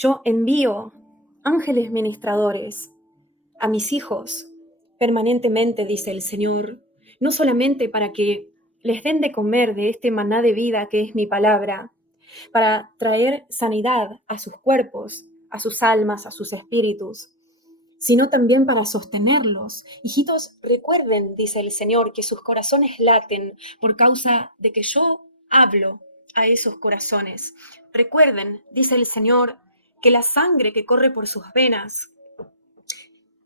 Yo envío ángeles ministradores a mis hijos permanentemente, dice el Señor, no solamente para que les den de comer de este maná de vida que es mi palabra, para traer sanidad a sus cuerpos, a sus almas, a sus espíritus, sino también para sostenerlos. Hijitos, recuerden, dice el Señor, que sus corazones laten por causa de que yo hablo a esos corazones. Recuerden, dice el Señor, que la sangre que corre por sus venas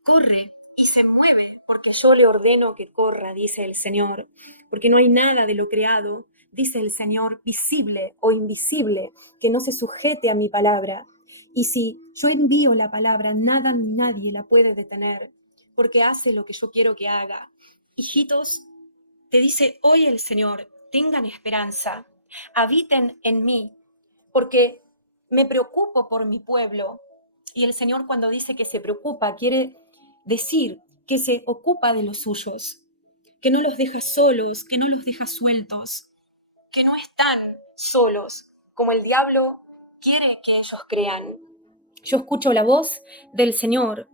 corre y se mueve porque yo le ordeno que corra, dice el Señor, porque no hay nada de lo creado, dice el Señor, visible o invisible, que no se sujete a mi palabra. Y si yo envío la palabra, nada ni nadie la puede detener, porque hace lo que yo quiero que haga. Hijitos, te dice hoy el Señor, tengan esperanza, habiten en mí, porque me preocupo por mi pueblo. Y el Señor, cuando dice que se preocupa, quiere decir que se ocupa de los suyos, que no los deja solos, que no los deja sueltos, que no están solos, como el diablo quiere que ellos crean. Yo escucho la voz del Señor,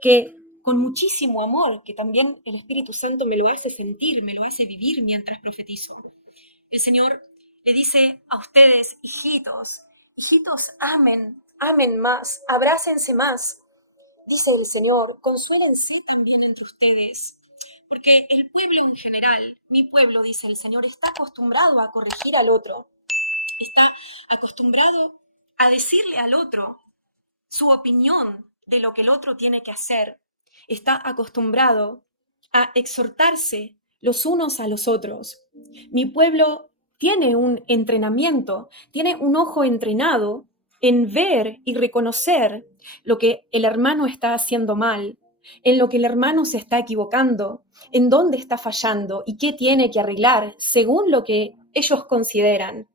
que con muchísimo amor, que también el Espíritu Santo me lo hace sentir, me lo hace vivir mientras profetizo. El Señor le dice a ustedes, hijitos, hijitos, amen, amen más, abrácense más. Dice el Señor, consuélense también entre ustedes, porque el pueblo en general, mi pueblo, dice el Señor, está acostumbrado a corregir al otro, está acostumbrado a decirle al otro su opinión de lo que el otro tiene que hacer, está acostumbrado a exhortarse los unos a los otros. Mi pueblo tiene un entrenamiento, tiene un ojo entrenado en ver y reconocer lo que el hermano está haciendo mal, en lo que el hermano se está equivocando, en dónde está fallando y qué tiene que arreglar según lo que ellos consideran.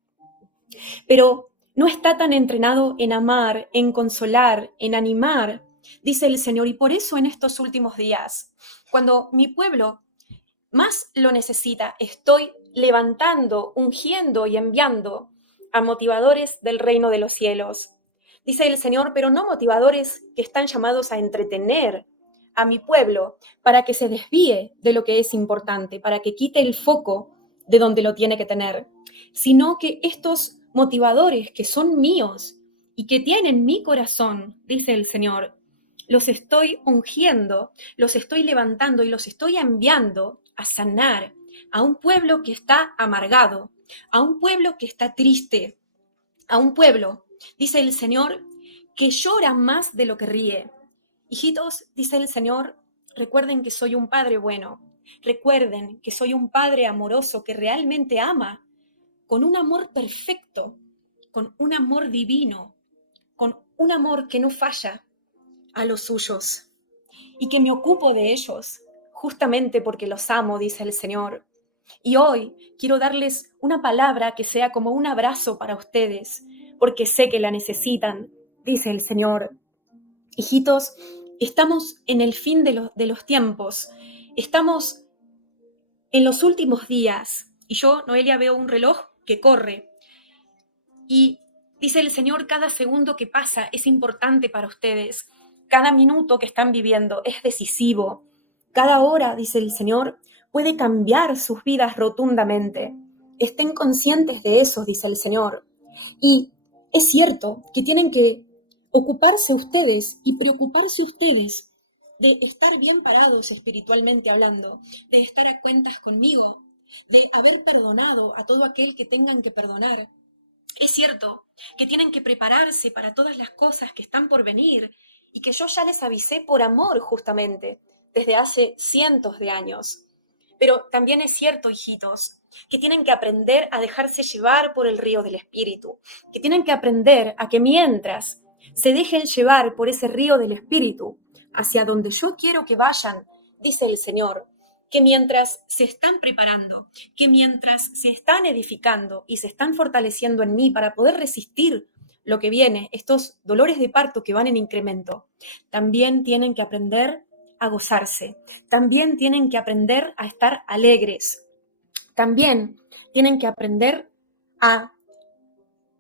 Pero no está tan entrenado en amar, en consolar, en animar, dice el Señor. Y por eso en estos últimos días, cuando mi pueblo más lo necesita, estoy levantando, ungiendo y enviando a motivadores del reino de los cielos. Dice el Señor, pero no motivadores que están llamados a entretener a mi pueblo para que se desvíe de lo que es importante, para que quite el foco de donde lo tiene que tener, sino que estos motivadores que son míos y que tienen mi corazón, dice el Señor, los estoy ungiendo, los estoy levantando y los estoy enviando a sanar a un pueblo que está amargado, a un pueblo que está triste, a un pueblo, dice el Señor, que llora más de lo que ríe. Hijitos, dice el Señor, recuerden que soy un padre bueno, recuerden que soy un padre amoroso que realmente ama, con un amor perfecto, con un amor divino, con un amor que no falla a los suyos y que me ocupo de ellos, justamente porque los amo, dice el Señor. Y hoy quiero darles una palabra que sea como un abrazo para ustedes, porque sé que la necesitan, dice el Señor. Hijitos, estamos en el fin de los tiempos, estamos en los últimos días, y yo, Noelia, veo un reloj que corre, y dice el Señor, cada segundo que pasa es importante para ustedes, cada minuto que están viviendo es decisivo, cada hora, dice el Señor, puede cambiar sus vidas rotundamente. Estén conscientes de eso, dice el Señor. Y es cierto que tienen que ocuparse ustedes y preocuparse ustedes de estar bien parados espiritualmente hablando, de estar a cuentas conmigo, de haber perdonado a todo aquel que tengan que perdonar. Es cierto que tienen que prepararse para todas las cosas que están por venir y que yo ya les avisé por amor justamente desde hace cientos de años. Pero también es cierto, hijitos, que tienen que aprender a dejarse llevar por el río del Espíritu, que tienen que aprender a que mientras se dejen llevar por ese río del Espíritu, hacia donde yo quiero que vayan, dice el Señor, que mientras se están preparando, que mientras se están edificando y se están fortaleciendo en mí para poder resistir lo que viene, estos dolores de parto que van en incremento, también tienen que aprender a gozarse, también tienen que aprender a estar alegres, también tienen que aprender a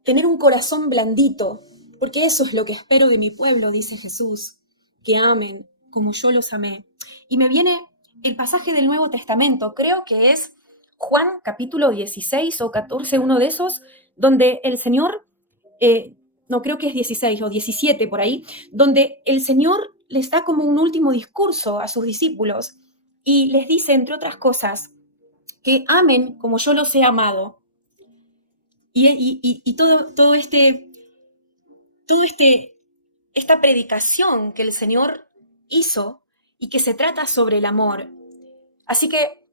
tener un corazón blandito, porque eso es lo que espero de mi pueblo, dice Jesús, que amen como yo los amé. Y me viene el pasaje del Nuevo Testamento, creo que es Juan capítulo 16 o 14, uno de esos, donde el Señor, no creo que es 16 o 17 por ahí, donde el Señor les da como un último discurso a sus discípulos y les dice, entre otras cosas, que amen como yo los he amado. Y esta predicación que el Señor hizo y que se trata sobre el amor. Así que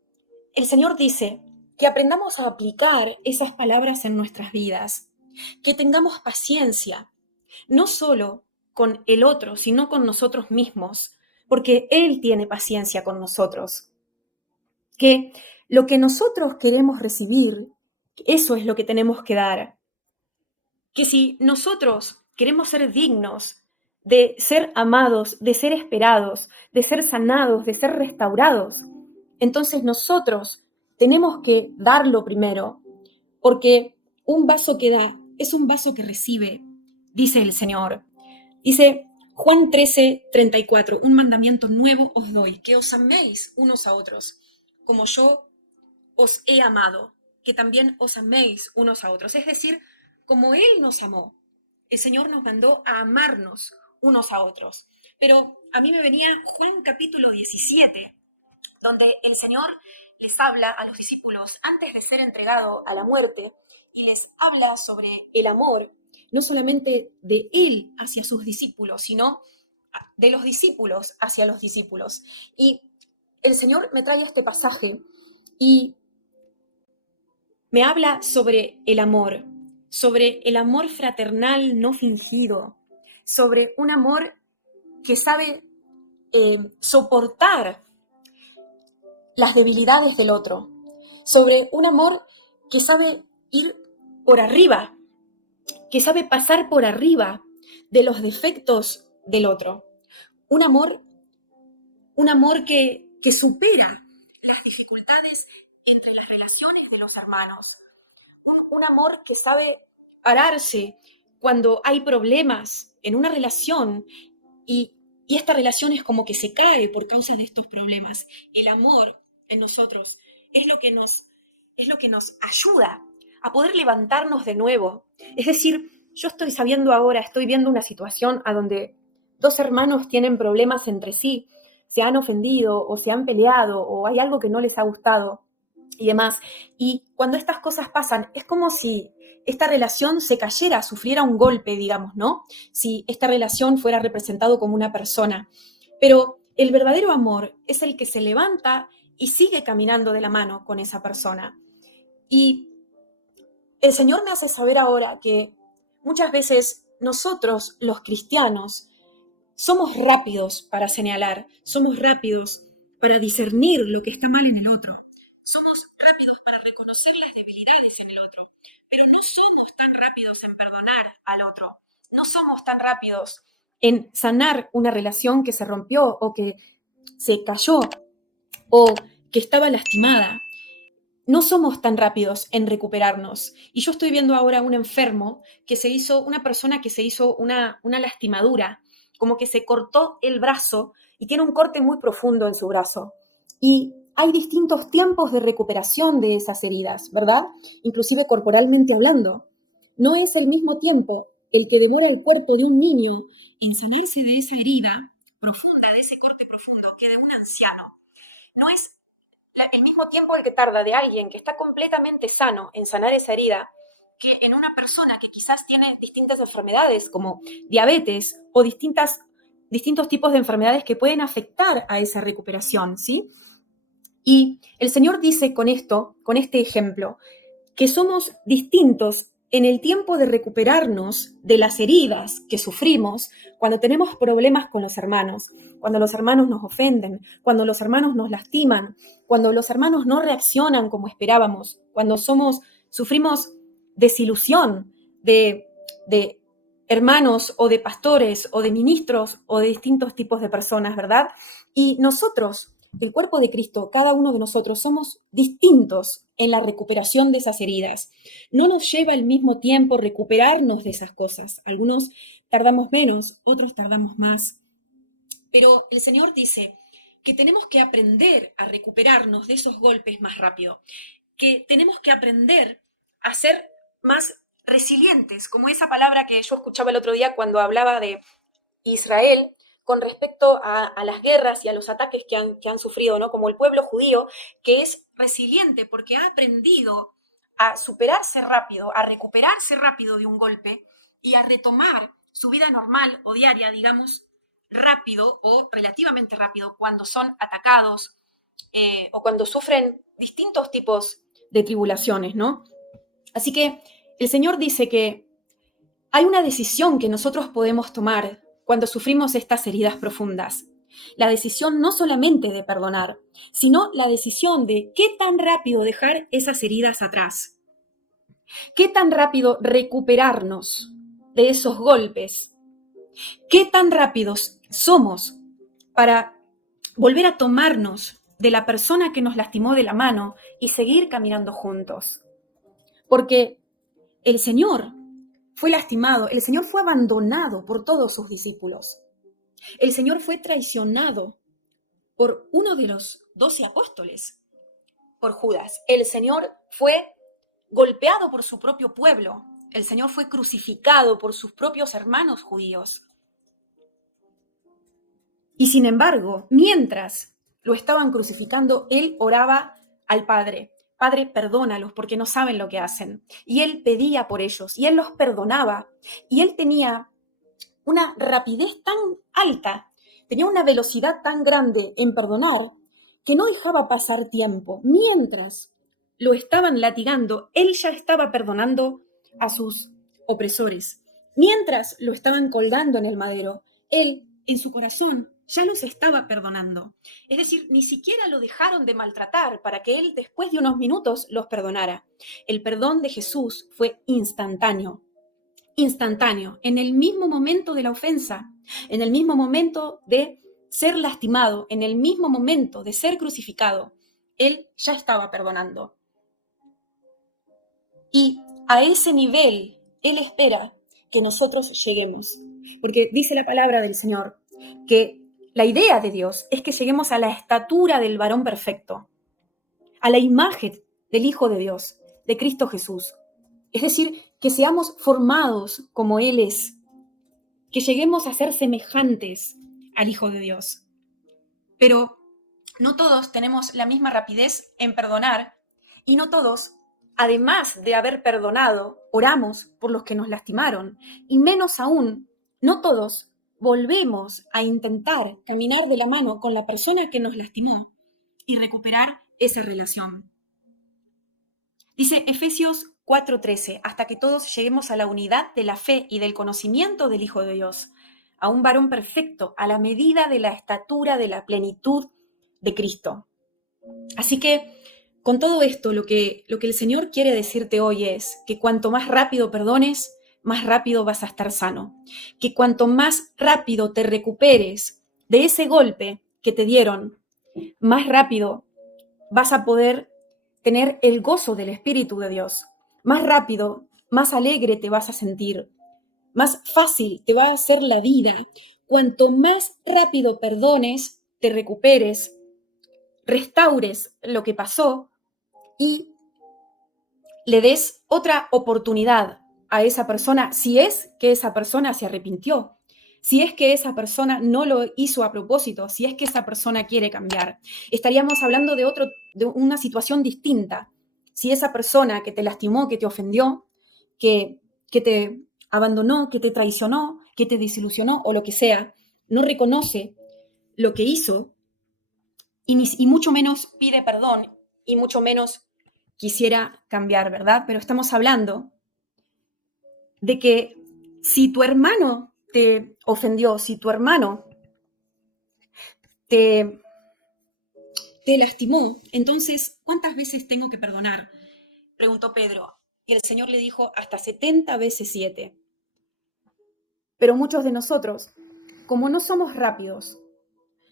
el Señor dice que aprendamos a aplicar esas palabras en nuestras vidas, que tengamos paciencia, no solo con el otro, sino con nosotros mismos, porque Él tiene paciencia con nosotros. Que lo que nosotros queremos recibir, eso es lo que tenemos que dar. Que si nosotros queremos ser dignos de ser amados, de ser esperados, de ser sanados, de ser restaurados, entonces nosotros tenemos que darlo primero, porque un vaso que da es un vaso que recibe, dice el Señor. Dice Juan 13:34, un mandamiento nuevo os doy, que os améis unos a otros, como yo os he amado, que también os améis unos a otros. Es decir, como Él nos amó, el Señor nos mandó a amarnos unos a otros. Pero a mí me venía Juan capítulo 17, donde el Señor les habla a los discípulos antes de ser entregado a la muerte y les habla sobre el amor, no solamente de Él hacia sus discípulos, sino de los discípulos hacia los discípulos. Y el Señor me trae este pasaje y me habla sobre el amor fraternal no fingido, sobre un amor que sabe soportar las debilidades del otro, sobre un amor que sabe ir por arriba, que sabe pasar por arriba de los defectos del otro. Un amor que supera las dificultades entre las relaciones de los hermanos. Un amor que sabe pararse cuando hay problemas en una relación y esta relación es como que se cae por causa de estos problemas. El amor en nosotros es lo que nos ayuda a poder levantarnos de nuevo. Es decir, yo estoy viendo una situación a donde dos hermanos tienen problemas entre sí, se han ofendido o se han peleado o hay algo que no les ha gustado y demás. Y cuando estas cosas pasan, es como si esta relación se cayera, sufriera un golpe, digamos, ¿no? Si esta relación fuera representado como una persona. Pero el verdadero amor es el que se levanta y sigue caminando de la mano con esa persona. Y el Señor me hace saber ahora que muchas veces nosotros, los cristianos, somos rápidos para señalar, somos rápidos para discernir lo que está mal en el otro. Somos rápidos para reconocer las debilidades en el otro, pero no somos tan rápidos en perdonar al otro. No somos tan rápidos en sanar una relación que se rompió o que se cayó o que estaba lastimada. No somos tan rápidos en recuperarnos. Y yo estoy viendo ahora un enfermo una persona que se hizo una lastimadura, como que se cortó el brazo y tiene un corte muy profundo en su brazo. Y hay distintos tiempos de recuperación de esas heridas, ¿verdad? Inclusive corporalmente hablando. No es el mismo tiempo el que demora el cuerpo de un niño en sanarse de esa herida profunda, de ese corte profundo, que de un anciano. No es el mismo tiempo el que tarda de alguien que está completamente sano en sanar esa herida que en una persona que quizás tiene distintas enfermedades como diabetes o distintos tipos de enfermedades que pueden afectar a esa recuperación, ¿sí? Y el Señor dice con este ejemplo, que somos distintos en el tiempo de recuperarnos de las heridas que sufrimos cuando tenemos problemas con los hermanos, cuando los hermanos nos ofenden, cuando los hermanos nos lastiman, cuando los hermanos no reaccionan como esperábamos, cuando sufrimos desilusión de hermanos o de pastores o de ministros o de distintos tipos de personas, ¿verdad? Y nosotros el cuerpo de Cristo, cada uno de nosotros, somos distintos en la recuperación de esas heridas. No nos lleva el mismo tiempo recuperarnos de esas cosas. Algunos tardamos menos, otros tardamos más. Pero el Señor dice que tenemos que aprender a recuperarnos de esos golpes más rápido, que tenemos que aprender a ser más resilientes, como esa palabra que yo escuchaba el otro día cuando hablaba de Israel con respecto a las guerras y a los ataques que han sufrido, ¿no? Como el pueblo judío, que es resiliente porque ha aprendido a superarse rápido, a recuperarse rápido de un golpe y a retomar su vida normal o diaria, digamos, rápido o relativamente rápido cuando son atacados o cuando sufren distintos tipos de tribulaciones, ¿no? Así que el Señor dice que hay una decisión que nosotros podemos tomar cuando sufrimos estas heridas profundas. La decisión no solamente de perdonar, sino la decisión de qué tan rápido dejar esas heridas atrás. Qué tan rápido recuperarnos de esos golpes. Qué tan rápidos somos para volver a tomarnos de la persona que nos lastimó de la mano y seguir caminando juntos. Porque el Señor fue lastimado, el Señor fue abandonado por todos sus discípulos. El Señor fue traicionado por uno de los 12 apóstoles, por Judas. El Señor fue golpeado por su propio pueblo. El Señor fue crucificado por sus propios hermanos judíos. Y sin embargo, mientras lo estaban crucificando, Él oraba al Padre. Padre, perdónalos porque no saben lo que hacen. Y Él pedía por ellos y Él los perdonaba. Y Él tenía una rapidez tan alta, tenía una velocidad tan grande en perdonar, que no dejaba pasar tiempo. Mientras lo estaban latigando, Él ya estaba perdonando a sus opresores. Mientras lo estaban colgando en el madero, Él, en su corazón, ya los estaba perdonando. Es decir, ni siquiera lo dejaron de maltratar para que Él, después de unos minutos, los perdonara. El perdón de Jesús fue instantáneo. Instantáneo, en el mismo momento de la ofensa, en el mismo momento de ser lastimado, en el mismo momento de ser crucificado, Él ya estaba perdonando. Y a ese nivel Él espera que nosotros lleguemos. Porque dice la palabra del Señor que la idea de Dios es que lleguemos a la estatura del varón perfecto, a la imagen del Hijo de Dios, de Cristo Jesús. Es decir, que seamos formados como Él es, que lleguemos a ser semejantes al Hijo de Dios. Pero no todos tenemos la misma rapidez en perdonar y no todos, además de haber perdonado, oramos por los que nos lastimaron y menos aún, no todos volvemos a intentar caminar de la mano con la persona que nos lastimó y recuperar esa relación. Dice Efesios 4:13, hasta que todos lleguemos a la unidad de la fe y del conocimiento del Hijo de Dios, a un varón perfecto, a la medida de la estatura de la plenitud de Cristo. Así que, con todo esto, lo que el Señor quiere decirte hoy es que cuanto más rápido perdones, más rápido vas a estar sano. Que cuanto más rápido te recuperes de ese golpe que te dieron, más rápido vas a poder tener el gozo del Espíritu de Dios. Más rápido, más alegre te vas a sentir, más fácil te va a hacer la vida. Cuanto más rápido perdones, te recuperes, restaures lo que pasó y le des otra oportunidad a esa persona, si es que esa persona se arrepintió, si es que esa persona no lo hizo a propósito, si es que esa persona quiere cambiar. Estaríamos hablando de una situación distinta. Si esa persona que te lastimó, que te ofendió, que te abandonó, que te traicionó, que te desilusionó o lo que sea, no reconoce lo que hizo y mucho menos pide perdón y mucho menos quisiera cambiar, ¿verdad? Pero estamos hablando de que si tu hermano te ofendió, si tu hermano te lastimó, entonces, ¿cuántas veces tengo que perdonar? Preguntó Pedro. Y el Señor le dijo, hasta 70 veces 7. Pero muchos de nosotros, como no somos rápidos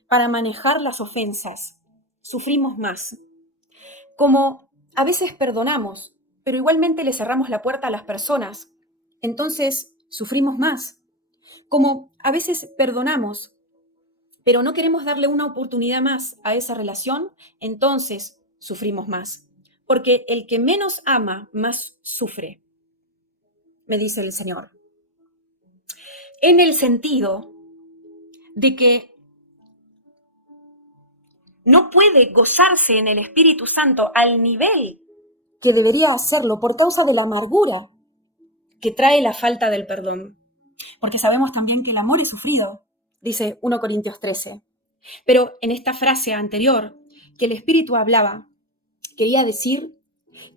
para manejar las ofensas, sufrimos más. Como a veces perdonamos, pero igualmente le cerramos la puerta a las personas, entonces sufrimos más. Como a veces perdonamos, pero no queremos darle una oportunidad más a esa relación, entonces sufrimos más. Porque el que menos ama, más sufre, me dice el Señor. En el sentido de que no puede gozarse en el Espíritu Santo al nivel que debería hacerlo por causa de la amargura que trae la falta del perdón. Porque sabemos también que el amor es sufrido, dice 1 Corintios 13. Pero en esta frase anterior que el Espíritu hablaba, quería decir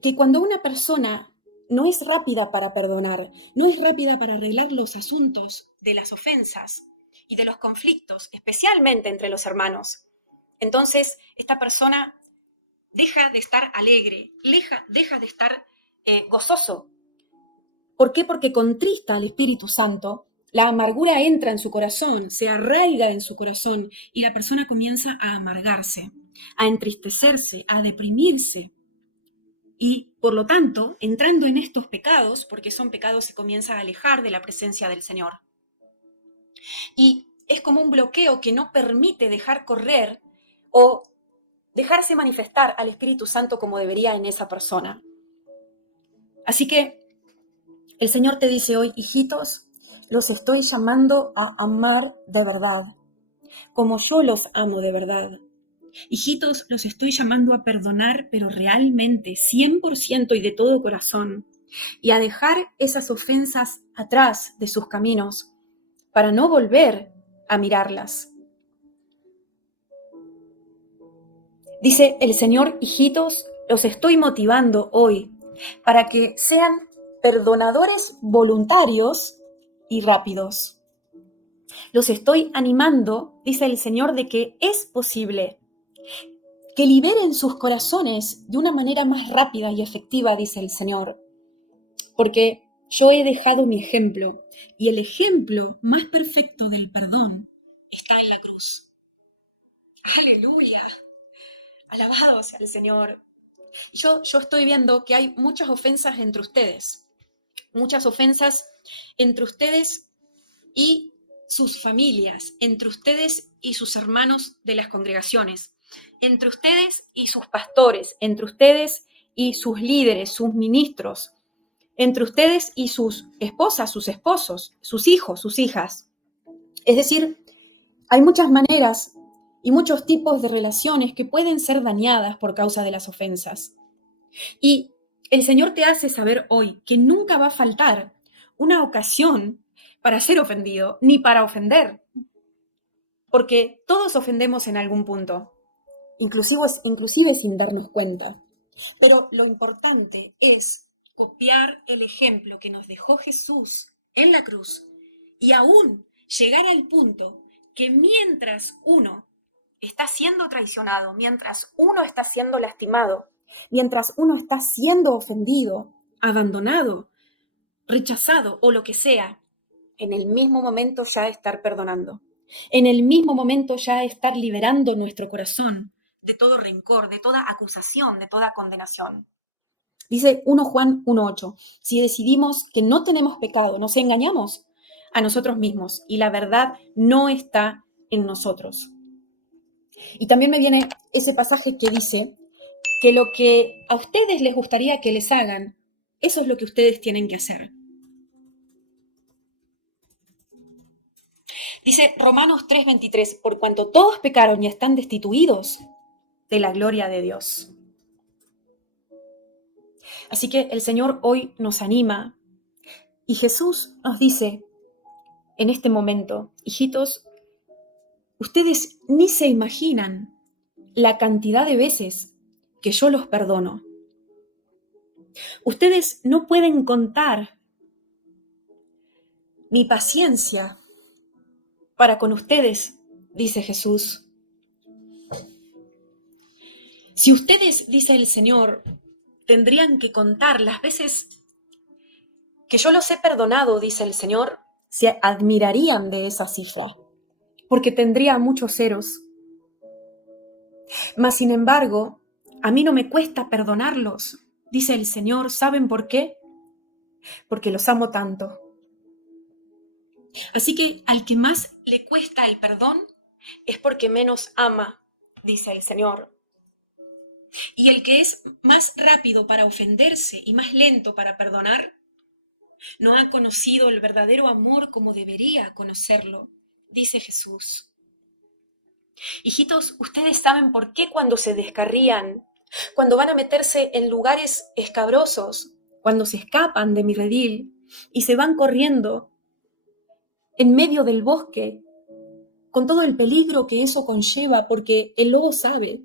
que cuando una persona no es rápida para perdonar, no es rápida para arreglar los asuntos de las ofensas y de los conflictos, especialmente entre los hermanos, entonces esta persona deja de estar alegre, deja de estar gozoso. ¿Por qué? Porque contrista al Espíritu Santo, la amargura entra en su corazón, se arraiga en su corazón y la persona comienza a amargarse, a entristecerse, a deprimirse. Y por lo tanto, entrando en estos pecados, porque son pecados, se comienza a alejar de la presencia del Señor. Y es como un bloqueo que no permite dejar correr o dejarse manifestar al Espíritu Santo como debería en esa persona. Así que el Señor te dice hoy, hijitos, los estoy llamando a amar de verdad, como yo los amo de verdad. Hijitos, los estoy llamando a perdonar, pero realmente, 100% y de todo corazón, y a dejar esas ofensas atrás de sus caminos, para no volver a mirarlas. Dice el Señor, hijitos, los estoy motivando hoy para que sean perdonadores voluntarios y rápidos. Los estoy animando, dice el Señor, de que es posible que liberen sus corazones de una manera más rápida y efectiva, dice el Señor, porque yo he dejado mi ejemplo y el ejemplo más perfecto del perdón está en la cruz. Aleluya, alabado sea el Señor. Yo estoy viendo que hay muchas ofensas entre ustedes y sus familias, entre ustedes y sus hermanos de las congregaciones, entre ustedes y sus pastores, entre ustedes y sus líderes, sus ministros, entre ustedes y sus esposas, sus esposos, sus hijos, sus hijas. Es decir, hay muchas maneras y muchos tipos de relaciones que pueden ser dañadas por causa de las ofensas. Y el Señor te hace saber hoy que nunca va a faltar una ocasión para ser ofendido, ni para ofender, porque todos ofendemos en algún punto, inclusive sin darnos cuenta. Pero lo importante es copiar el ejemplo que nos dejó Jesús en la cruz y aún llegar al punto que mientras uno está siendo traicionado, mientras uno está siendo lastimado, mientras uno está siendo ofendido, abandonado, rechazado o lo que sea, en el mismo momento ya estar perdonando, en el mismo momento ya estar liberando nuestro corazón de todo rencor, de toda acusación, de toda condenación. Dice 1 Juan 1:8, si decidimos que no tenemos pecado, nos engañamos a nosotros mismos y la verdad no está en nosotros. Y también me viene ese pasaje que dice que lo que a ustedes les gustaría que les hagan, eso es lo que ustedes tienen que hacer. Dice Romanos 3:23, por cuanto todos pecaron y están destituidos de la gloria de Dios. Así que el Señor hoy nos anima y Jesús nos dice en este momento, hijitos, ustedes ni se imaginan la cantidad de veces que yo los perdono. Ustedes no pueden contar mi paciencia para con ustedes, dice Jesús. Si ustedes, dice el Señor, tendrían que contar las veces que yo los he perdonado, dice el Señor, se admirarían de esa cifra, porque tendría muchos ceros. Mas, sin embargo, a mí no me cuesta perdonarlos, dice el Señor. ¿Saben por qué? Porque los amo tanto. Así que al que más le cuesta el perdón es porque menos ama, dice el Señor. Y el que es más rápido para ofenderse y más lento para perdonar, no ha conocido el verdadero amor como debería conocerlo, dice Jesús. Hijitos, ustedes saben por qué cuando se descarrían, cuando van a meterse en lugares escabrosos, cuando se escapan de mi redil y se van corriendo en medio del bosque, con todo el peligro que eso conlleva, porque el lobo sabe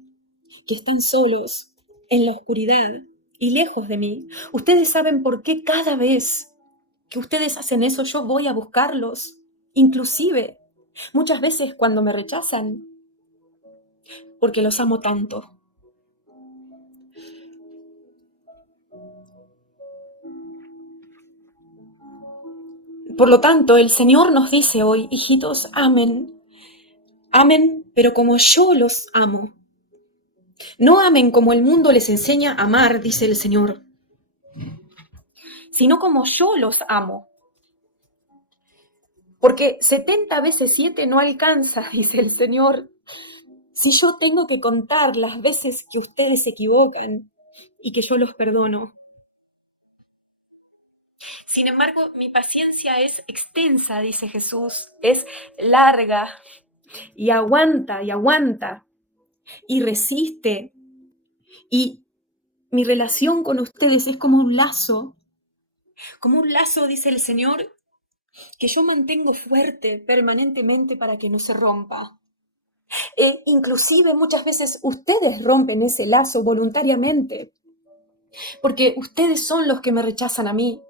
que están solos en la oscuridad y lejos de mí. Ustedes saben por qué cada vez que ustedes hacen eso yo voy a buscarlos, inclusive muchas veces cuando me rechazan, porque los amo tanto. Por lo tanto, el Señor nos dice hoy, hijitos, amen, amen, pero como yo los amo. No amen como el mundo les enseña a amar, dice el Señor, sino como yo los amo. Porque 70 veces 7 no alcanza, dice el Señor. Si yo tengo que contar las veces que ustedes se equivocan y que yo los perdono. Sin embargo, mi paciencia es extensa, dice Jesús, es larga y aguanta y resiste. Y mi relación con ustedes es como un lazo, dice el Señor, que yo mantengo fuerte permanentemente para que no se rompa. Inclusive muchas veces ustedes rompen ese lazo voluntariamente, porque ustedes son los que me rechazan a mí,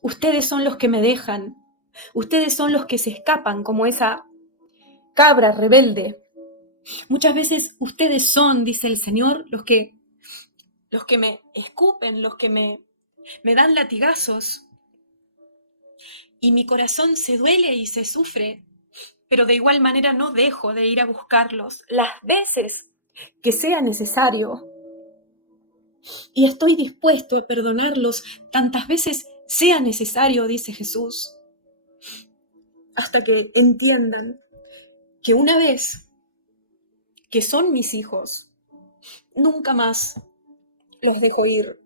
ustedes son los que me dejan, ustedes son los que se escapan como esa cabra rebelde. Muchas veces ustedes son, dice el Señor, los que me escupen, los que me dan latigazos, y mi corazón se duele y se sufre, pero de igual manera no dejo de ir a buscarlos las veces que sea necesario. Y estoy dispuesto a perdonarlos tantas veces sea necesario, dice Jesús, hasta que entiendan que una vez que son mis hijos, nunca más los dejo ir.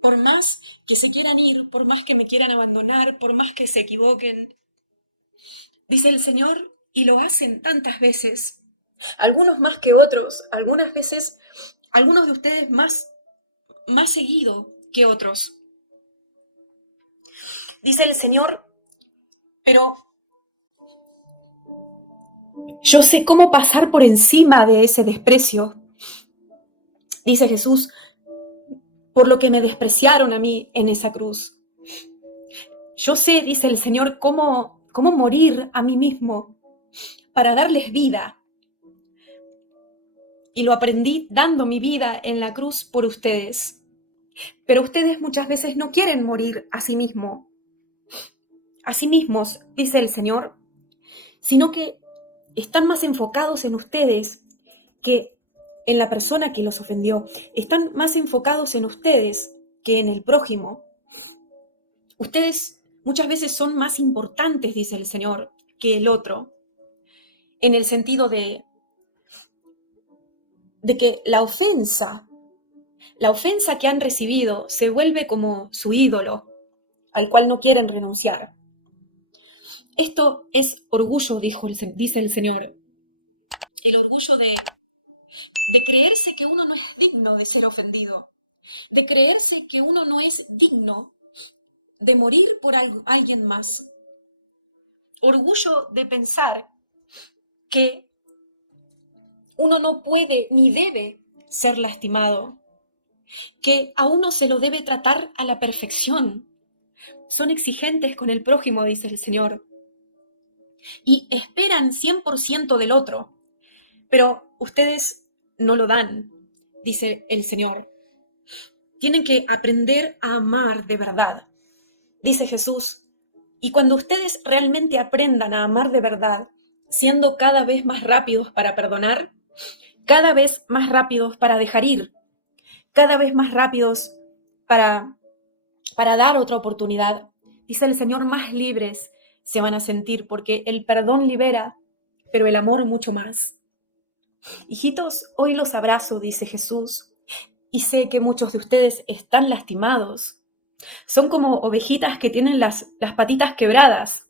Por más que se quieran ir, por más que me quieran abandonar, por más que se equivoquen, dice el Señor, y lo hacen tantas veces, algunos más que otros, algunas veces, algunos de ustedes más seguido que otros. Dice el Señor, pero yo sé cómo pasar por encima de ese desprecio. Dice Jesús, por lo que me despreciaron a mí en esa cruz. Yo sé, dice el Señor, cómo morir a mí mismo para darles vida. Y lo aprendí dando mi vida en la cruz por ustedes. Pero ustedes muchas veces no quieren morir a sí mismos, dice el Señor, sino que están más enfocados en ustedes que en la persona que los ofendió. Están más enfocados en ustedes que en el prójimo. Ustedes muchas veces son más importantes, dice el Señor, que el otro, en el sentido de que la ofensa que han recibido se vuelve como su ídolo, al cual no quieren renunciar. Esto es orgullo, dice el Señor. El orgullo de creerse que uno no es digno de ser ofendido, de creerse que uno no es digno de morir por alguien más. Orgullo de pensar que uno no puede ni debe ser lastimado, que a uno se lo debe tratar a la perfección. Son exigentes con el prójimo, dice el Señor, y esperan 100% del otro, pero ustedes no lo dan, dice el Señor. Tienen que aprender a amar de verdad, dice Jesús. Y cuando ustedes realmente aprendan a amar de verdad, siendo cada vez más rápidos para perdonar, cada vez más rápidos para dejar ir, cada vez más rápidos para, para dar otra oportunidad. Dice el Señor, más libres se van a sentir porque el perdón libera, pero el amor mucho más. Hijitos, hoy los abrazo, dice Jesús, y sé que muchos de ustedes están lastimados. Son como ovejitas que tienen las patitas quebradas.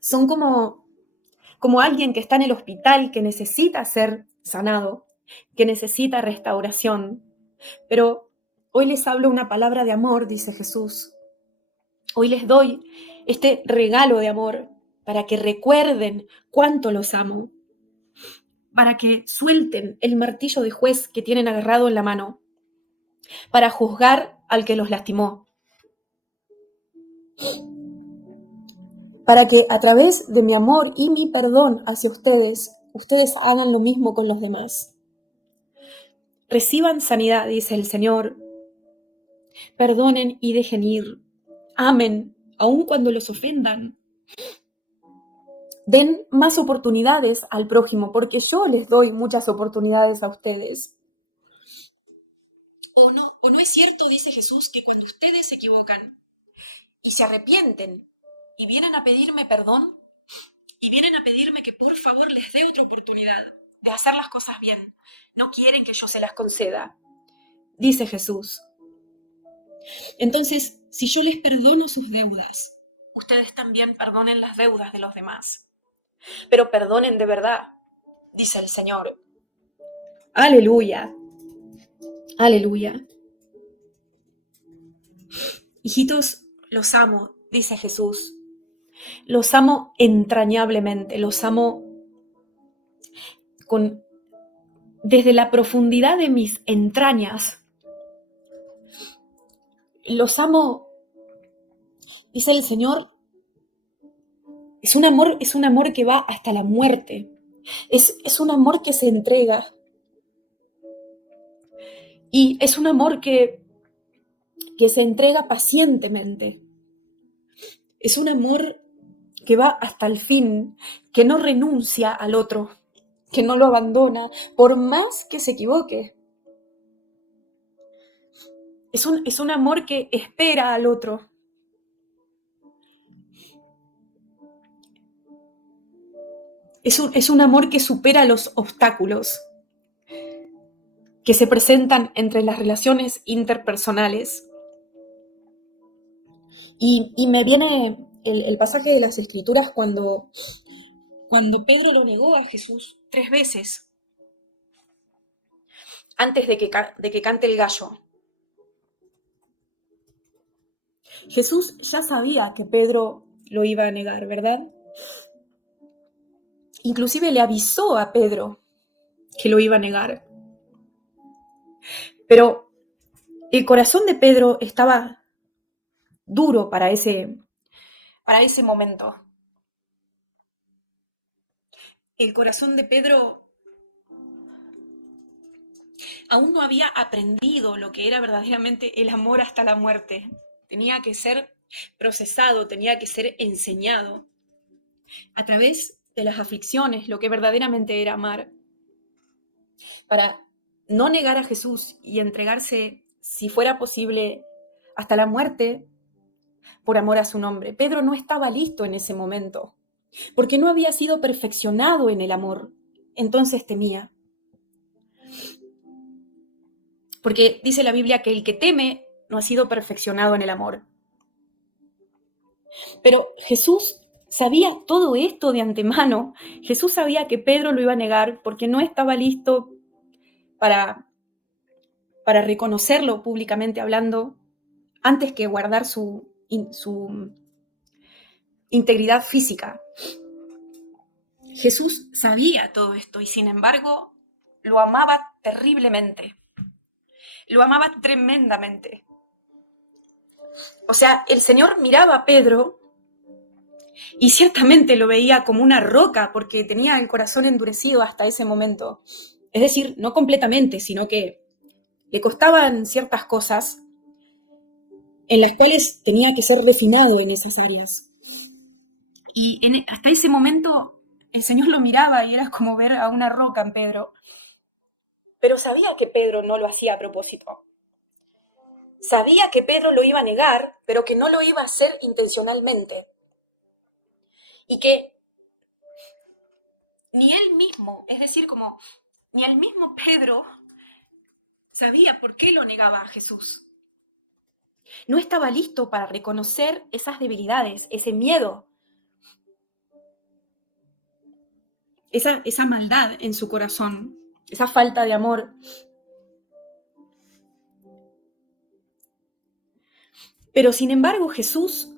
Son como alguien que está en el hospital, que necesita ser sanado, que necesita restauración. Pero hoy les hablo una palabra de amor, dice Jesús. Hoy les doy este regalo de amor para que recuerden cuánto los amo, para que suelten el martillo de juez que tienen agarrado en la mano, para juzgar al que los lastimó, para que a través de mi amor y mi perdón hacia ustedes, ustedes hagan lo mismo con los demás. Reciban sanidad, dice el Señor. Perdonen y dejen ir. Amen, aun cuando los ofendan. Den más oportunidades al prójimo, porque yo les doy muchas oportunidades a ustedes. ¿O no es cierto, dice Jesús, que cuando ustedes se equivocan y se arrepienten y vienen a pedirme perdón y vienen a pedirme que por favor les dé otra oportunidad de hacer las cosas bien, no quieren que yo se las conceda? Dice Jesús. Entonces, si yo les perdono sus deudas, ustedes también perdonen las deudas de los demás. Pero perdonen de verdad, dice el Señor. Aleluya. Aleluya. Hijitos, los amo, dice Jesús. Los amo entrañablemente, los amo desde la profundidad de mis entrañas. Los amo, dice el Señor. Es un amor que va hasta la muerte. Es un amor que se entrega. Y es un amor que se entrega pacientemente. Es un amor que va hasta el fin, que no renuncia al otro, que no lo abandona, por más que se equivoque. Es un amor que espera al otro. Es un amor que supera los obstáculos que se presentan entre las relaciones interpersonales. Y me viene el pasaje de las Escrituras cuando Pedro lo negó a Jesús 3 veces antes de que cante el gallo. Jesús ya sabía que Pedro lo iba a negar, ¿verdad? Inclusive le avisó a Pedro que lo iba a negar. Pero el corazón de Pedro estaba duro para ese momento. El corazón de Pedro aún no había aprendido lo que era verdaderamente el amor hasta la muerte. Tenía que ser procesado, tenía que ser enseñado a través de las aflicciones, lo que verdaderamente era amar, para no negar a Jesús y entregarse, si fuera posible, hasta la muerte por amor a su nombre. Pedro no estaba listo en ese momento, porque no había sido perfeccionado en el amor. Entonces temía. Porque dice la Biblia que el que teme no ha sido perfeccionado en el amor. Pero Jesús sabía todo esto de antemano. Jesús sabía que Pedro lo iba a negar porque no estaba listo para reconocerlo públicamente hablando, antes que guardar su integridad física. Jesús sabía todo esto y sin embargo lo amaba terriblemente. Lo amaba tremendamente. O sea, el Señor miraba a Pedro y ciertamente lo veía como una roca porque tenía el corazón endurecido hasta ese momento. Es decir, no completamente, sino que le costaban ciertas cosas en las cuales tenía que ser refinado en esas áreas. Y hasta ese momento El Señor lo miraba y era como ver a una roca en Pedro. Pero sabía que Pedro no lo hacía a propósito. Sabía que Pedro lo iba a negar, pero que no lo iba a hacer intencionalmente. Y que ni él mismo, es decir, como ni el mismo Pedro sabía por qué lo negaba a Jesús. No estaba listo para reconocer esas debilidades, ese miedo, esa maldad en su corazón, esa falta de amor. Pero sin embargo Jesús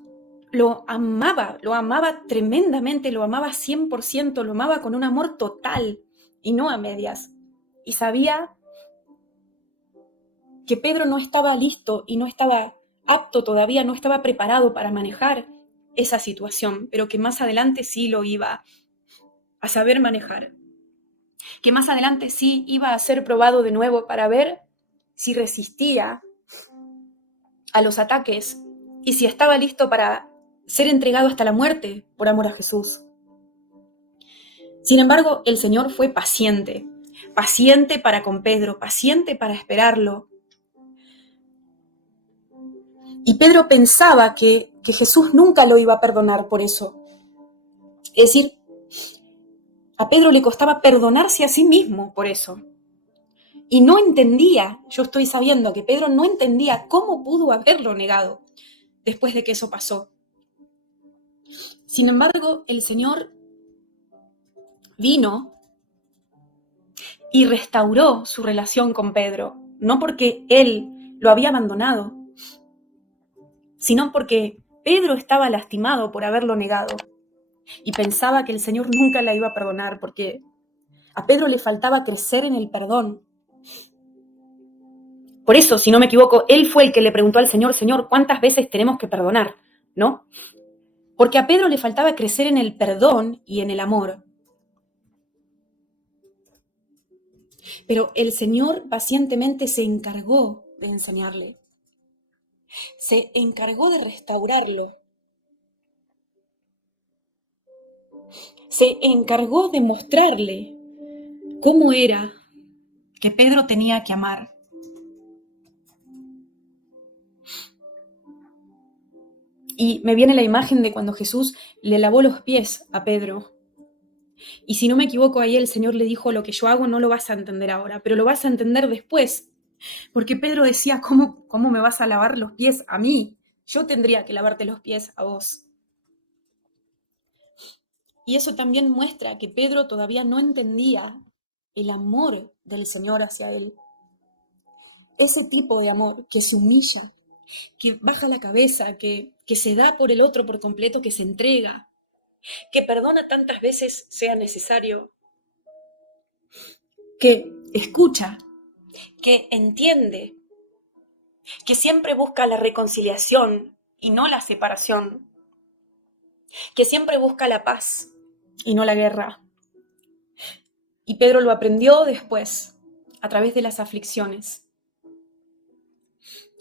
lo amaba tremendamente, lo amaba 100%, lo amaba con un amor total y no a medias. Y sabía que Pedro no estaba listo y no estaba apto todavía, no estaba preparado para manejar esa situación, pero que más adelante sí lo iba a saber manejar, que más adelante sí iba a ser probado de nuevo para ver si resistía a los ataques y si estaba listo para ser entregado hasta la muerte por amor a Jesús. Sin embargo, el Señor fue paciente, paciente para con Pedro, paciente para esperarlo. Y Pedro pensaba que Jesús nunca lo iba a perdonar por eso. Es decir, a Pedro le costaba perdonarse a sí mismo por eso. Y no entendía, yo estoy sabiendo que Pedro no entendía cómo pudo haberlo negado después de que eso pasó. Sin embargo, el Señor vino y restauró su relación con Pedro, no porque él lo había abandonado, sino porque Pedro estaba lastimado por haberlo negado y pensaba que el Señor nunca la iba a perdonar porque a Pedro le faltaba crecer en el perdón. Por eso, si no me equivoco, él fue el que le preguntó al Señor, Señor, ¿cuántas veces tenemos que perdonar? ¿No? Porque a Pedro le faltaba crecer en el perdón y en el amor. Pero el Señor pacientemente se encargó de enseñarle. Se encargó de restaurarlo. Se encargó de mostrarle cómo era que Pedro tenía que amar. Y me viene la imagen de cuando Jesús le lavó los pies a Pedro. Y si no me equivoco, ahí el Señor le dijo, lo que yo hago no lo vas a entender ahora, pero lo vas a entender después. Porque Pedro decía, ¿cómo me vas a lavar los pies a mí? Yo tendría que lavarte los pies a vos. Y eso también muestra que Pedro todavía no entendía el amor del Señor hacia él. Ese tipo de amor que se humilla, que baja la cabeza, que se da por el otro por completo, que se entrega, que perdona tantas veces sea necesario, que escucha, que entiende, que siempre busca la reconciliación y no la separación, que siempre busca la paz y no la guerra. Y Pedro lo aprendió después, a través de las aflicciones,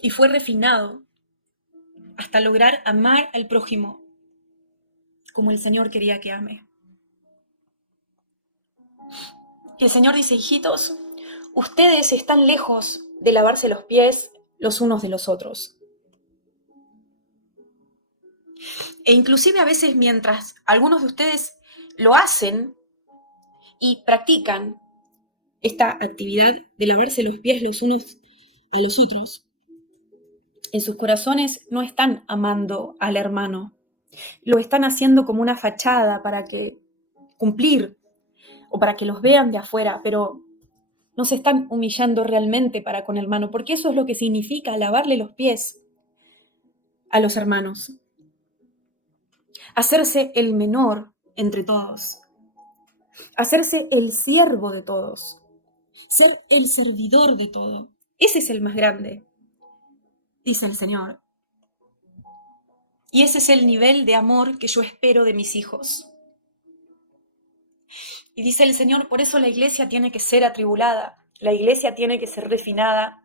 y fue refinado hasta lograr amar al prójimo como el Señor quería que ame. Y el Señor dice, hijitos, ustedes están lejos de lavarse los pies los unos de los otros. E inclusive a veces mientras algunos de ustedes lo hacen y practican esta actividad de lavarse los pies los unos a los otros, en sus corazones no están amando al hermano, lo están haciendo como una fachada para que cumplir o para que los vean de afuera, pero no se están humillando realmente para con el hermano, porque eso es lo que significa lavarle los pies a los hermanos. Hacerse el menor entre todos, hacerse el siervo de todos, ser el servidor de todo. Ese es el más grande, dice el Señor. Y ese es el nivel de amor que yo espero de mis hijos. Y dice el Señor, por eso la iglesia tiene que ser atribulada, la iglesia tiene que ser refinada,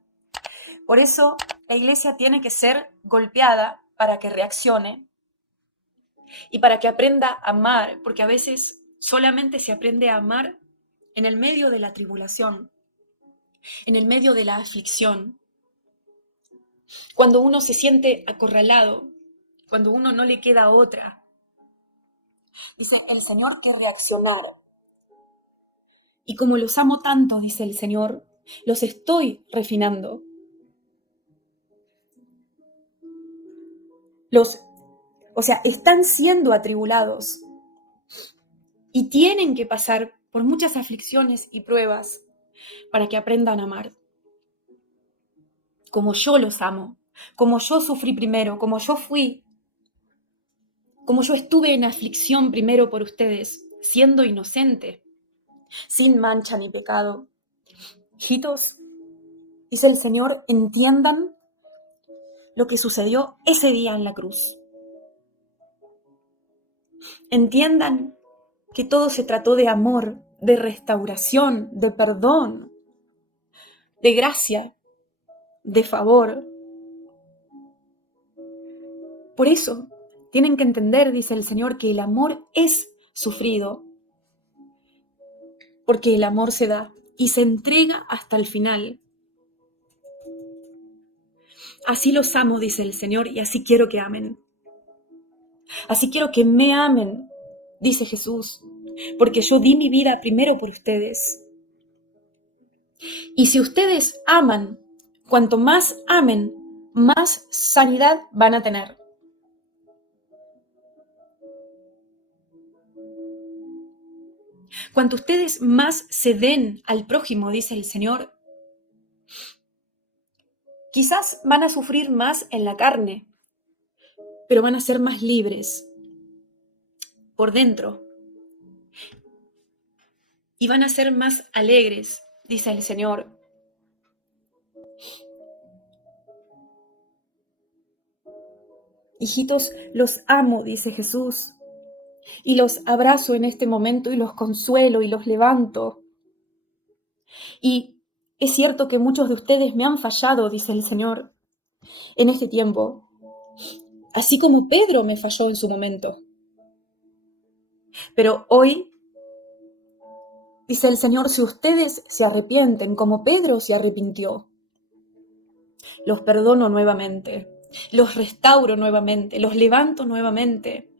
por eso la iglesia tiene que ser golpeada para que reaccione y para que aprenda a amar, porque a veces Solamente se aprende a amar en el medio de la tribulación, en el medio de la aflicción, cuando uno se siente acorralado, cuando uno no le queda otra. Dice el Señor que reaccionar. Y como los amo tanto, dice el Señor, los estoy refinando. Están siendo atribulados y tienen que pasar por muchas aflicciones y pruebas para que aprendan a amar. Como yo los amo, como yo sufrí primero, como yo estuve en aflicción primero por ustedes, siendo inocente, sin mancha ni pecado. Hijitos, dice el Señor, entiendan lo que sucedió ese día en la cruz. Entiendan que todo se trató de amor, de restauración, de perdón, de gracia, de favor. Por eso tienen que entender, dice el Señor, que el amor es sufrido, porque el amor se da y se entrega hasta el final. Así los amo, dice el Señor, y así quiero que amen. Así quiero que me amen, dice Jesús, porque yo di mi vida primero por ustedes. Y si ustedes aman, cuanto más amen, más sanidad van a tener. Cuanto ustedes más se den al prójimo, dice el Señor, quizás van a sufrir más en la carne, pero van a ser más libres por dentro. Y van a ser más alegres, dice el Señor. Hijitos, los amo, dice Jesús, y los abrazo en este momento y los consuelo y los levanto. Y es cierto que muchos de ustedes me han fallado, dice el Señor, en este tiempo, así como Pedro me falló en su momento. Pero hoy, dice el Señor, si ustedes se arrepienten como Pedro se arrepintió, los perdono nuevamente, los restauro nuevamente, los levanto nuevamente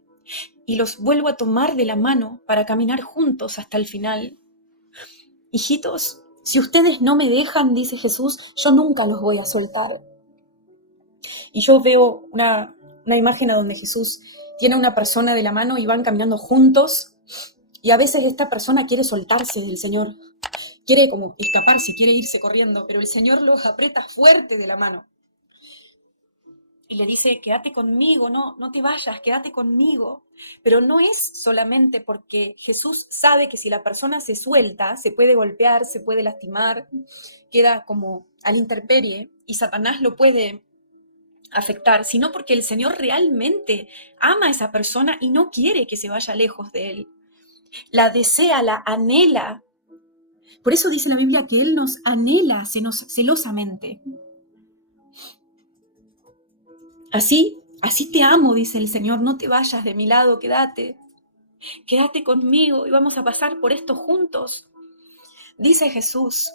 y los vuelvo a tomar de la mano para caminar juntos hasta el final. Hijitos, si ustedes no me dejan, dice Jesús, yo nunca los voy a soltar. Y yo veo una imagen a donde Jesús tiene a una persona de la mano y van caminando juntos, y a veces esta persona quiere soltarse del Señor, quiere como escaparse, quiere irse corriendo, pero el Señor los aprieta fuerte de la mano y le dice, quédate conmigo, no te vayas, quédate conmigo. Pero no es solamente porque Jesús sabe que si la persona se suelta, se puede golpear, se puede lastimar, queda como a la intemperie y Satanás lo puede afectar, sino porque el Señor realmente ama a esa persona y no quiere que se vaya lejos de Él. La desea, la anhela. Por eso dice la Biblia que Él nos anhela celosamente. Así te amo, dice el Señor, no te vayas de mi lado, quédate conmigo y vamos a pasar por esto juntos, dice Jesús.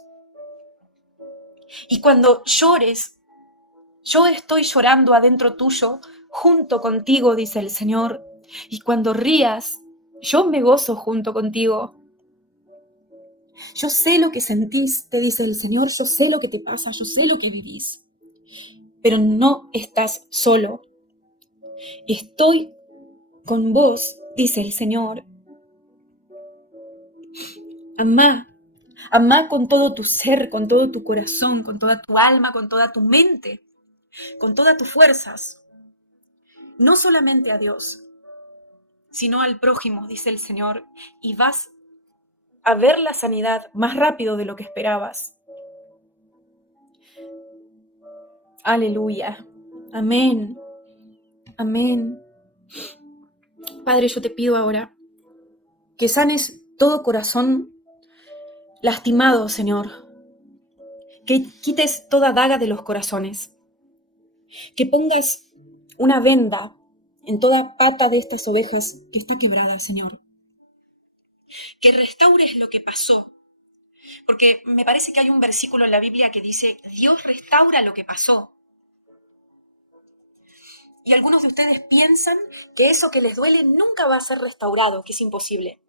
Y cuando llores, yo estoy llorando adentro tuyo, junto contigo, dice el Señor. Y cuando rías, yo me gozo junto contigo. Yo sé lo que sentís, te dice el Señor, yo sé lo que te pasa, yo sé lo que vivís. Pero no estás solo. Estoy con vos, dice el Señor. Amá con todo tu ser, con todo tu corazón, con toda tu alma, con toda tu mente, con todas tus fuerzas. No solamente a Dios, sino al prójimo, dice el Señor, y vas a ver la sanidad más rápido de lo que esperabas. Aleluya. Amén. Amén. Padre, yo te pido ahora que sanes todo corazón lastimado, Señor. Que quites toda daga de los corazones. Que pongas una venda en toda pata de estas ovejas que está quebrada, Señor. que restaures lo que pasó. Porque me parece que hay un versículo en la Biblia que dice, Dios restaura lo que pasó. Y algunos de ustedes piensan que eso que les duele nunca va a ser restaurado, que es imposible.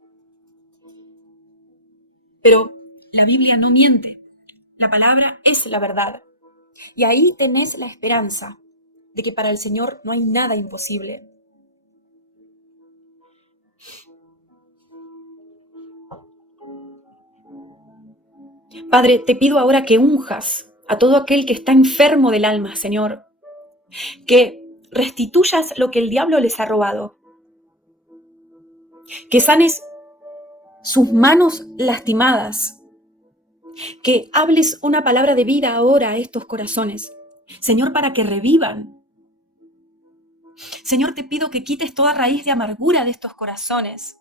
Pero la Biblia no miente. La palabra es la verdad. Y ahí tenés la esperanza de que para el Señor no hay nada imposible. Padre, te pido ahora que unjas a todo aquel que está enfermo del alma, Señor. Que restituyas lo que el diablo les ha robado. Que sanes sus manos lastimadas. Que hables una palabra de vida ahora a estos corazones. Señor, para que revivan. Señor, te pido que quites toda raíz de amargura de estos corazones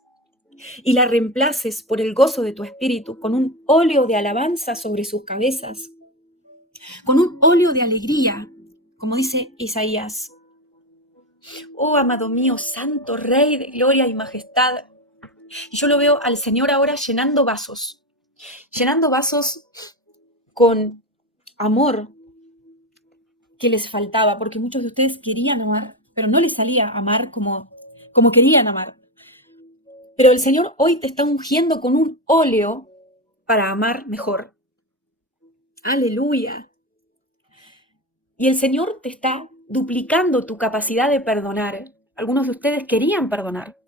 y la reemplaces por el gozo de tu espíritu, con un óleo de alabanza sobre sus cabezas, con un óleo de alegría, como dice Isaías. Oh, amado mío, santo Rey de gloria y majestad. Y yo lo veo al Señor ahora llenando vasos con amor que les faltaba, porque muchos de ustedes querían amar, pero no les salía amar como querían amar. Pero el Señor hoy te está ungiendo con un óleo para amar mejor. Aleluya. Y el Señor te está duplicando tu capacidad de perdonar. Algunos de ustedes querían perdonar,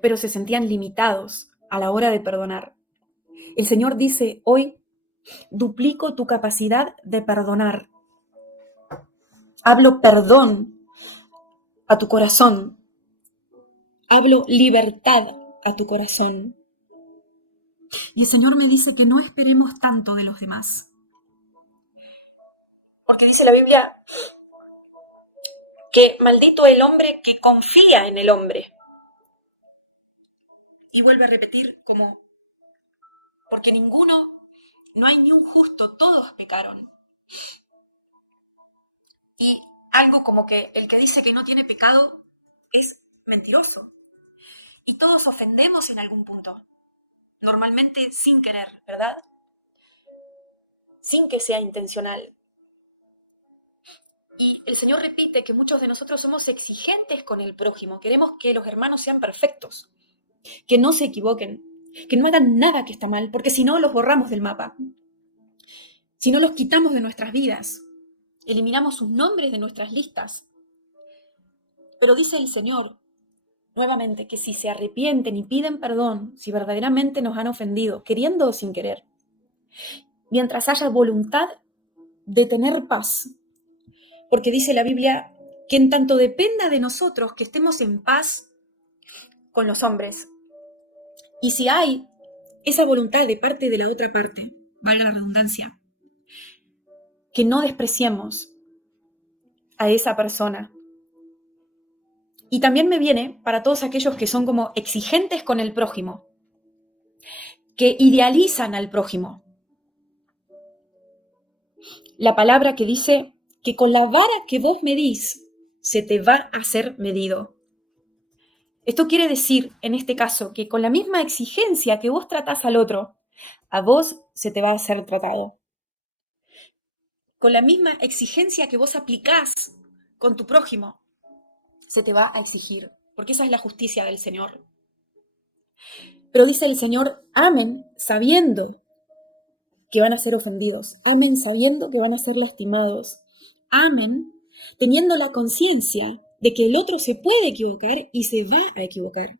pero se sentían limitados a la hora de perdonar. El Señor dice hoy, duplico tu capacidad de perdonar. Hablo perdón a tu corazón. Hablo libertad a tu corazón. Y el Señor me dice que no esperemos tanto de los demás. Porque dice la Biblia que maldito el hombre que confía en el hombre. Y vuelve a repetir porque no hay ni un justo, todos pecaron. Y algo como que el que dice que no tiene pecado es mentiroso. Y todos ofendemos en algún punto, normalmente sin querer, ¿verdad? Sin que sea intencional. Y el Señor repite que muchos de nosotros somos exigentes con el prójimo. Queremos que los hermanos sean perfectos, que no se equivoquen, que no hagan nada que está mal, porque si no los borramos del mapa. Si no los quitamos de nuestras vidas, eliminamos sus nombres de nuestras listas. Pero dice el Señor, nuevamente, que si se arrepienten y piden perdón, si verdaderamente nos han ofendido, queriendo o sin querer, mientras haya voluntad de tener paz, porque dice la Biblia que en tanto dependa de nosotros que estemos en paz con los hombres. Y si hay esa voluntad de parte de la otra parte, valga la redundancia, que no despreciemos a esa persona. Y también me viene para todos aquellos que son como exigentes con el prójimo, que idealizan al prójimo. La palabra que dice que con la vara que vos medís, se te va a ser medido. Esto quiere decir, en este caso, que con la misma exigencia que vos tratás al otro, a vos se te va a ser tratado. Con la misma exigencia que vos aplicás con tu prójimo, se te va a exigir, porque esa es la justicia del Señor. Pero dice el Señor, amen sabiendo que van a ser ofendidos, amen sabiendo que van a ser lastimados, amen teniendo la conciencia de que el otro se puede equivocar y se va a equivocar.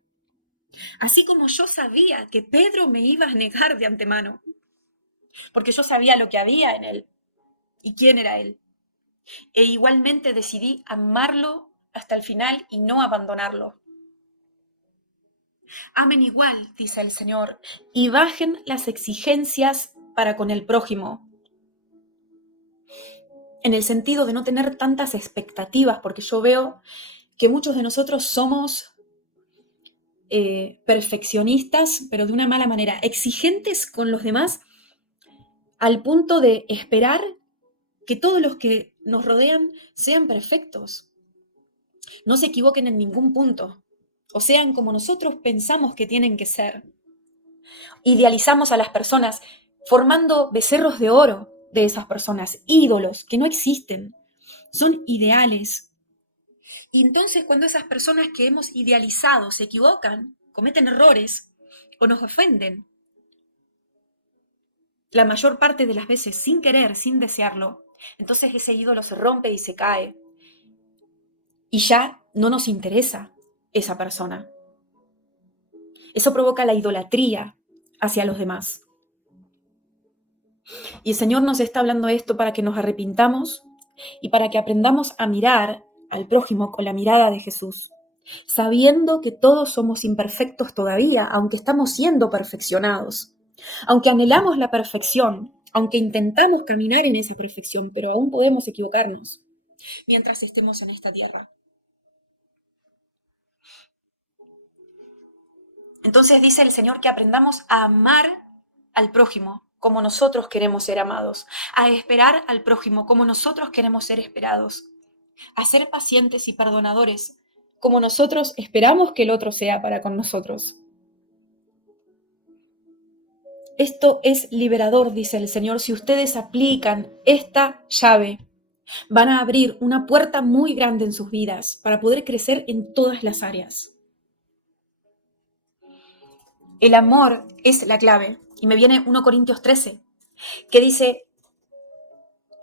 Así como yo sabía que Pedro me iba a negar de antemano, porque yo sabía lo que había en él y quién era él. E igualmente decidí amarlo hasta el final y no abandonarlo. Amen igual, dice el Señor, y bajen las exigencias para con el prójimo. En el sentido de no tener tantas expectativas, porque yo veo que muchos de nosotros somos perfeccionistas, pero de una mala manera, exigentes con los demás al punto de esperar que todos los que nos rodean sean perfectos, no se equivoquen en ningún punto, o sean como nosotros pensamos que tienen que ser. Idealizamos a las personas formando becerros de oro de esas personas, ídolos que no existen, son ideales. Y entonces cuando esas personas que hemos idealizado se equivocan, cometen errores o nos ofenden, la mayor parte de las veces sin querer, sin desearlo, entonces ese ídolo se rompe y se cae. Y ya no nos interesa esa persona. Eso provoca la idolatría hacia los demás. Y el Señor nos está hablando esto para que nos arrepintamos y para que aprendamos a mirar al prójimo con la mirada de Jesús, sabiendo que todos somos imperfectos todavía, aunque estamos siendo perfeccionados, aunque anhelamos la perfección, aunque intentamos caminar en esa perfección, pero aún podemos equivocarnos mientras estemos en esta tierra. Entonces dice el Señor que aprendamos a amar al prójimo como nosotros queremos ser amados, a esperar al prójimo como nosotros queremos ser esperados, a ser pacientes y perdonadores como nosotros esperamos que el otro sea para con nosotros. Esto es liberador, dice el Señor. Si ustedes aplican esta llave, van a abrir una puerta muy grande en sus vidas para poder crecer en todas las áreas. El amor es la clave. Y me viene 1 Corintios 13, que dice,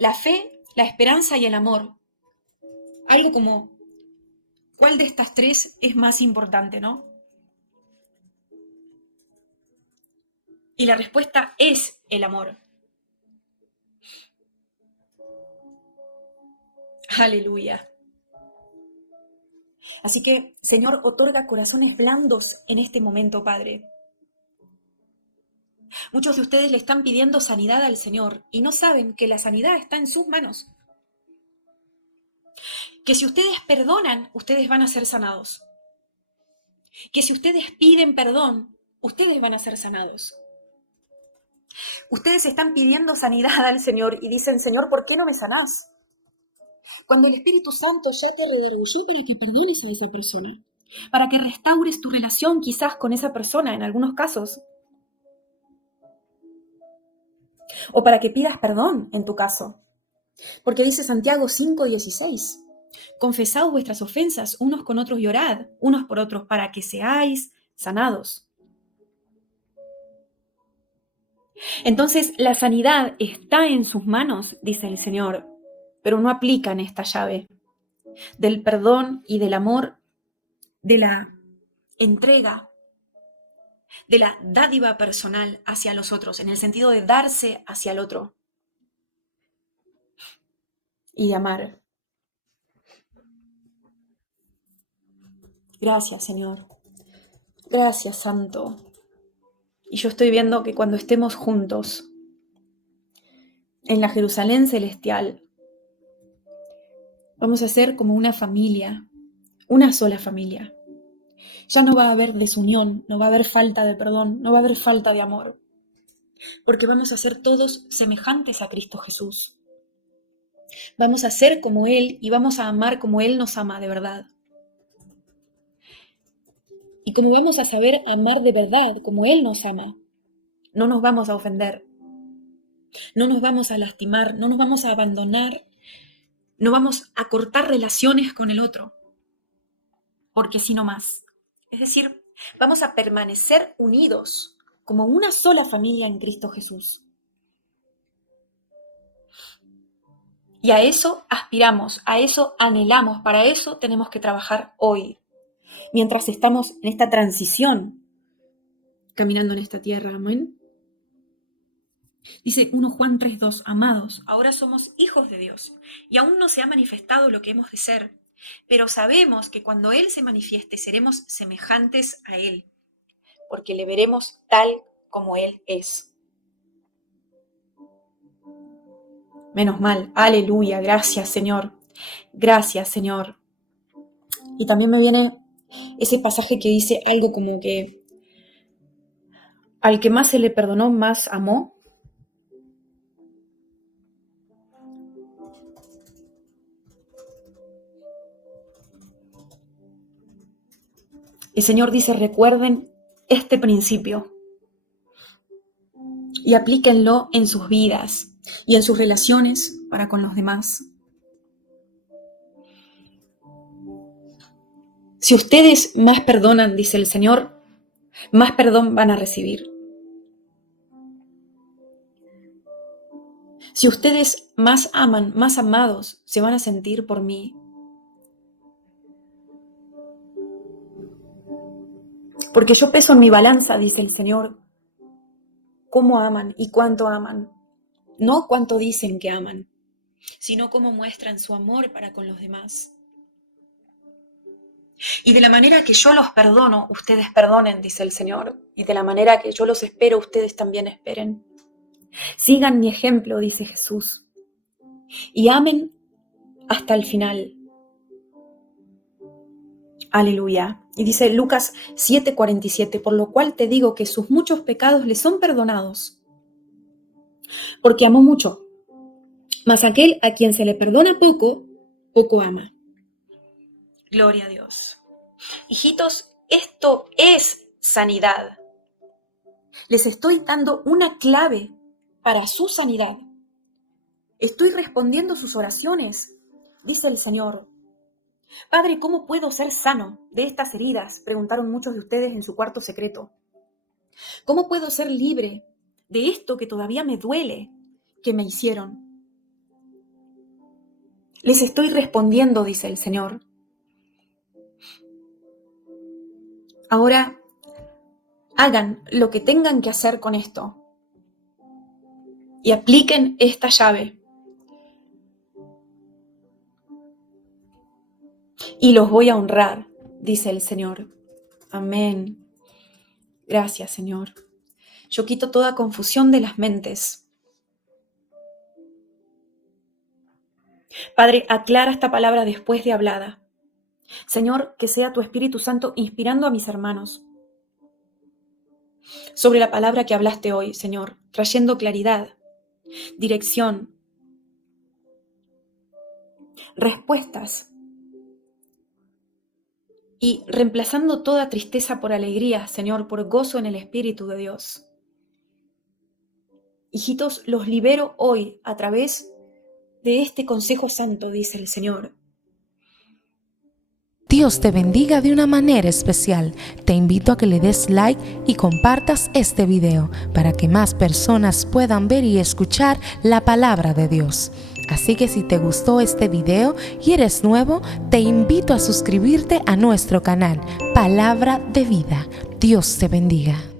la fe, la esperanza y el amor. Algo como, ¿cuál de estas tres es más importante, no? Y la respuesta es el amor. Aleluya. Así que, Señor, otorga corazones blandos en este momento, Padre. Muchos de ustedes le están pidiendo sanidad al Señor y no saben que la sanidad está en sus manos. Que si ustedes perdonan, ustedes van a ser sanados. Que si ustedes piden perdón, ustedes van a ser sanados. Ustedes están pidiendo sanidad al Señor y dicen, Señor, ¿por qué no me sanás? Cuando el Espíritu Santo ya te redarguyó para que perdones a esa persona, para que restaures tu relación quizás con esa persona en algunos casos, o para que pidas perdón en tu caso. Porque dice Santiago 5:16, confesaos vuestras ofensas unos con otros y orad unos por otros para que seáis sanados. Entonces la sanidad está en sus manos, dice el Señor, pero no aplican esta llave del perdón y del amor, de la entrega, de la dádiva personal hacia los otros, en el sentido de darse hacia el otro y de amar. Gracias, Señor. Gracias, Santo. Y yo estoy viendo que cuando estemos juntos en la Jerusalén celestial, vamos a ser como una familia, una sola familia. Ya no va a haber desunión, no va a haber falta de perdón, no va a haber falta de amor, porque vamos a ser todos semejantes a Cristo Jesús. Vamos a ser como Él y vamos a amar como Él nos ama de verdad. Y como vamos a saber amar de verdad como Él nos ama, no nos vamos a ofender, no nos vamos a lastimar, no nos vamos a abandonar, no vamos a cortar relaciones con el otro, porque si no más. Es decir, vamos a permanecer unidos como una sola familia en Cristo Jesús. Y a eso aspiramos, a eso anhelamos, para eso tenemos que trabajar hoy, mientras estamos en esta transición, caminando en esta tierra. Amén. Dice 1 Juan 3:2, amados, ahora somos hijos de Dios y aún no se ha manifestado lo que hemos de ser, pero sabemos que cuando Él se manifieste seremos semejantes a Él, porque le veremos tal como Él es. Menos mal, aleluya, gracias Señor, gracias Señor. Y también me viene ese pasaje que dice algo como que al que más se le perdonó, más amó. El Señor dice, recuerden este principio. y aplíquenlo en sus vidas y en sus relaciones para con los demás. Si ustedes más perdonan, dice el Señor, más perdón van a recibir. Si ustedes más aman, más amados se van a sentir por mí. Porque yo peso en mi balanza, dice el Señor, cómo aman y cuánto aman. No cuánto dicen que aman, sino cómo muestran su amor para con los demás. Y de la manera que yo los perdono, ustedes perdonen, dice el Señor. Y de la manera que yo los espero, ustedes también esperen. Sigan mi ejemplo, dice Jesús, y amen hasta el final. Aleluya. Y dice Lucas 7:47, por lo cual te digo que sus muchos pecados le son perdonados, porque amó mucho. Mas aquel a quien se le perdona poco, poco ama. Gloria a Dios. Hijitos, esto es sanidad. Les estoy dando una clave para su sanidad. Estoy respondiendo sus oraciones, dice el Señor. Padre, ¿cómo puedo ser sano de estas heridas? Preguntaron muchos de ustedes en su cuarto secreto. ¿Cómo puedo ser libre de esto que todavía me duele que me hicieron? Les estoy respondiendo, dice el Señor. Ahora, hagan lo que tengan que hacer con esto y apliquen esta llave. Y los voy a honrar, dice el Señor. Amén. Gracias, Señor. Yo quito toda confusión de las mentes. Padre, aclara esta palabra después de hablada. Señor, que sea tu Espíritu Santo inspirando a mis hermanos sobre la palabra que hablaste hoy, Señor, trayendo claridad, dirección, respuestas y reemplazando toda tristeza por alegría, Señor, por gozo en el Espíritu de Dios. Hijitos, los libero hoy a través de este consejo santo, dice el Señor. Dios te bendiga de una manera especial. Te invito a que le des like y compartas este video para que más personas puedan ver y escuchar la palabra de Dios. Así que si te gustó este video y eres nuevo, te invito a suscribirte a nuestro canal Palabra de Vida. Dios te bendiga.